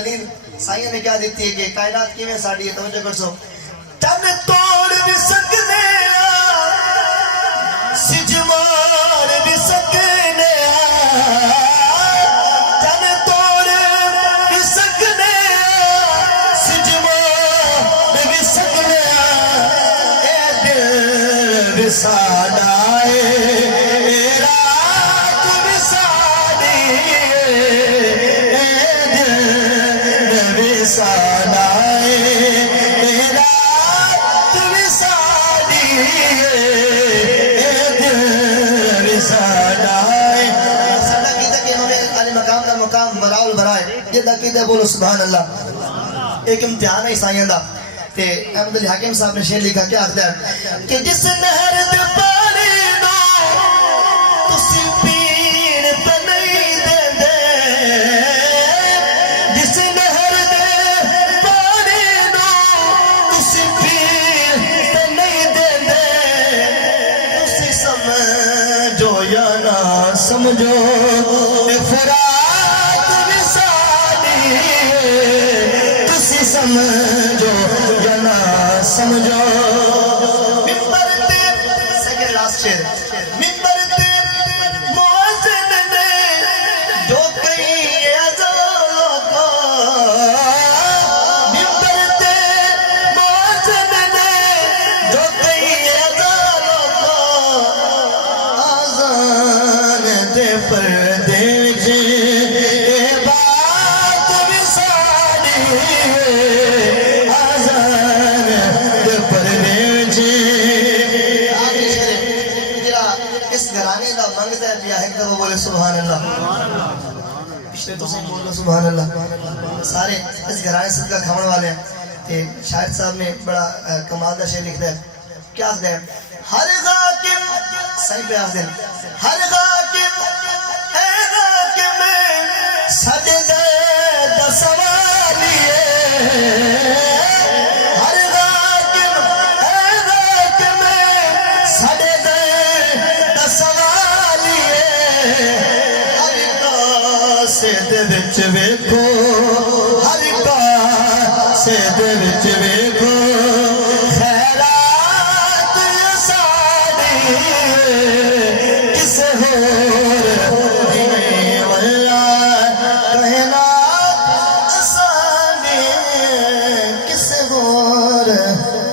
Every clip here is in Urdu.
دلیل سائیں نے کیا دیتی ہے کہ کائنات کی میں ساڑی ہے توجہ کر سو چن توڑ بھی سکنے سج مار بھی سکنے چن توڑ بھی سکنے سج مار بھی سکنے اے دل بھی سادائے بولو سبحان اللہ. ایک امتحان ہے عیسائیوں دا تے احمد علی حاکم صاحب نے شعر لکھا کیا آخر ہے کہ جس نہر دے پانی نو تسی پین پہ نہیں دے دے جس نہر دے پانی نو تسی پین پہ نہیں دے دے تسی سمجھو یا نہ سمجھو سمجھو یا نہ سمجھو ممبر تے سیکنڈ لاسٹ شعر ممبر تے موزن نے جو کئی ازالوں کو ممبر تے موزن نے جو کئی ازالوں کو آزان دے پردے سبحان اللہ. پچھلے تو سے بول دو سبحان اللہ. سارے اس گھرانے صدقہ کھاؤن والے ہیں کہ شاعر صاحب نے بڑا کمال دا شعر لکھتا ہے کیا آخر ہے ہر غاکم صحیح پہ آخر ہر غاکم اے غاکم سجدے دا سوالیے ہر غاکم اے غاکم سجدے دا سوالیے ہر کاسے دے وچ ویکھو ہر کاسے دے وچ ویکھو خیرات ساڈی کسے ہور نہیں واللہ کائنات ساڈی کسے ہور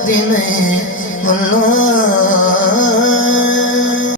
دی نہیں واللہ